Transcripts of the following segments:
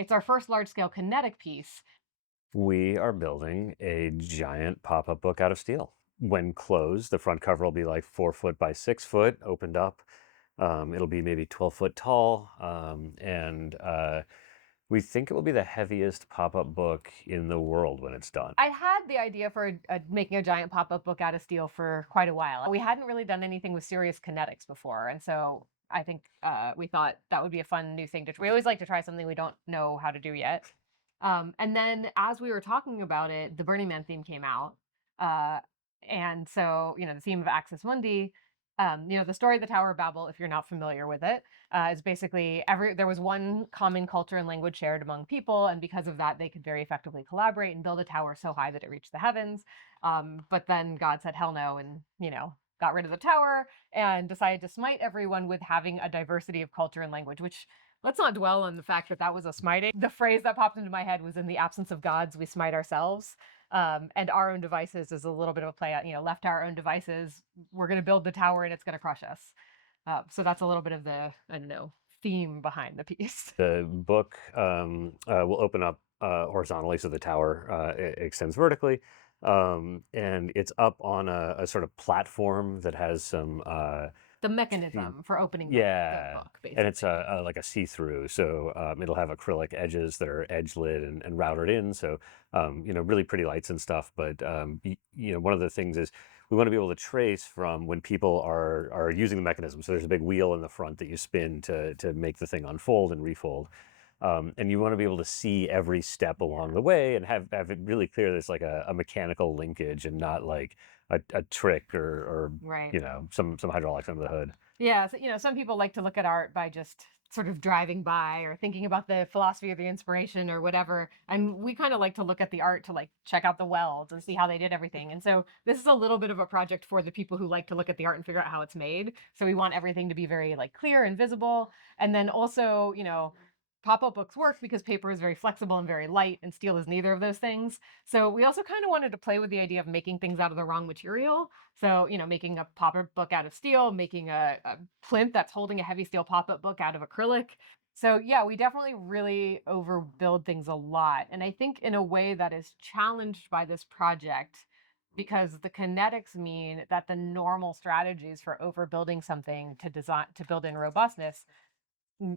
It's our first large-scale kinetic piece. We are building a giant pop-up book out of steel. When closed, the front cover will be like 4 foot by 6 foot, opened up. It'll be maybe 12 foot tall. And we think it will be the heaviest pop-up book in the world when it's done. I had the idea for making a giant pop-up book out of steel for quite a while. We hadn't really done anything with serious kinetics before, and so I think we thought that would be a fun new thing to. We always like to try something we don't know how to do yet. And then as we were talking about it, the Burning Man theme came out, uh, and so the theme of Axis Mundi. The story of the Tower of Babel, if you're not familiar with it, is basically there was one common culture and language shared among people, and because of that, they could very effectively collaborate and build a tower so high that it reached the heavens. But then God said hell no, and got rid of the tower and decided to smite everyone with having a diversity of culture and language. Which, let's not dwell on the fact that that was a smiting. The phrase that popped into my head was, "In the absence of gods, we smite ourselves." And our own devices is a little bit of a play out. Left to our own devices, we're going to build the tower and it's going to crush us. So that's a little bit of the, I don't know, theme behind the piece. The book will open up horizontally, so the tower extends vertically. And it's up on a sort of platform that has some The mechanism for opening the yeah, book, and it's basically. like a see-through, so it'll have acrylic edges that are edge lit and routed in, so really pretty lights and stuff. But one of the things is we want to be able to trace from when people are using the mechanism. So there's a big wheel in the front that you spin to make the thing unfold and refold. And you want to be able to see every step along the way and have it really clear there's like a mechanical linkage and not like a trick or Right. some hydraulics under the hood. Yeah, so, some people like to look at art by just sort of driving by or thinking about the philosophy or the inspiration or whatever. And we kind of like to look at the art to like check out the welds and see how they did everything. And so this is a little bit of a project for the people who like to look at the art and figure out how it's made. So we want everything to be very like clear and visible. And then also, pop-up books work because paper is very flexible and very light, and steel is neither of those things. So we also kind of wanted to play with the idea of making things out of the wrong material. So, making a pop-up book out of steel, making a plinth that's holding a heavy steel pop-up book out of acrylic. So, yeah, we definitely really overbuild things a lot. And I think in a way that is challenged by this project because the kinetics mean that the normal strategies for overbuilding something to build in robustness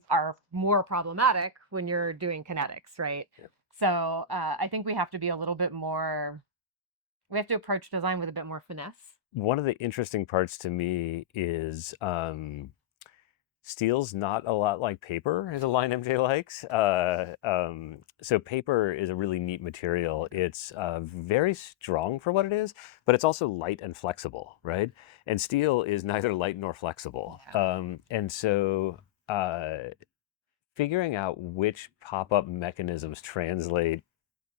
are more problematic when you're doing kinetics, right? So, I think we have to be a little bit more, we have to approach design with a bit more finesse. One of the interesting parts to me is steel's not a lot like paper, is a line MJ likes. So paper is a really neat material. It's very strong for what it is, but it's also light and flexible, right? And steel is neither light nor flexible. Yeah. And so figuring out which pop-up mechanisms translate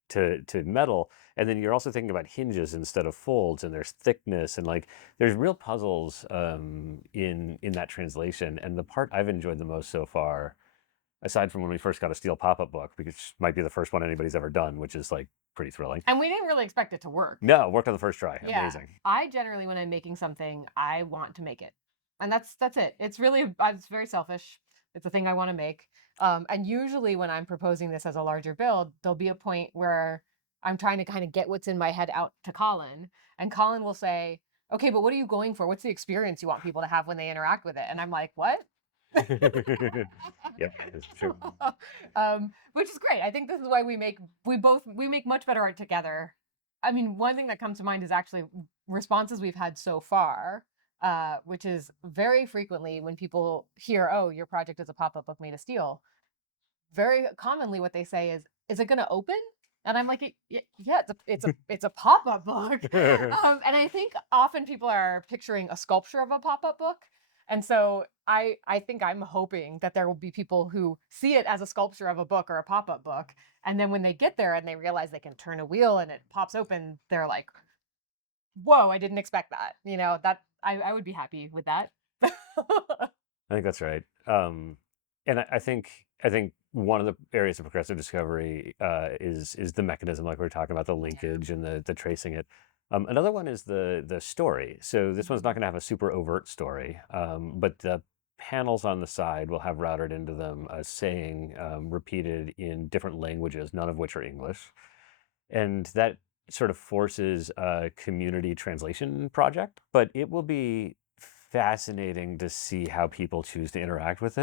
to metal, and then you're also thinking about hinges instead of folds, and there's thickness, and like there's real puzzles in that translation. And the part I've enjoyed the most so far, aside from when we first got a steel pop-up book, which might be the first one anybody's ever done, which is like pretty thrilling. And we didn't really expect it to work. No, worked on the first try. Yeah. Amazing. I generally, when I'm making something, I want to make it. And that's it. It's really, it's very selfish. It's a thing I want to make. And usually when I'm proposing this as a larger build, there'll be a point where I'm trying to kind of get what's in my head out to Colin. And Colin will say, "Okay, but what are you going for? What's the experience you want people to have when they interact with it?" And I'm like, "What?" Yep, it's true. Which is great. I think this is why we make much better art together. I mean, one thing that comes to mind is actually responses we've had so far, which is very frequently when people hear, "Oh, your project is a pop-up book made of steel." Very commonly, what they say is it going to open?" And I'm like, Yeah, it's a pop-up book." And I think often people are picturing a sculpture of a pop-up book. And so I think I'm hoping that there will be people who see it as a sculpture of a book or a pop-up book. And then when they get there and they realize they can turn a wheel and it pops open, they're like, "Whoa, I didn't expect that." That I would be happy with that. I think that's right. And I think one of the areas of progressive discovery is the mechanism, like we were talking about, the Yeah. linkage and the tracing it. Another one is the story. So this one's not going to have a super overt story, but the panels on the side will have routed into them a saying repeated in different languages, none of which are English. And that sort of forces a community translation project, but it will be fascinating to see how people choose to interact with it.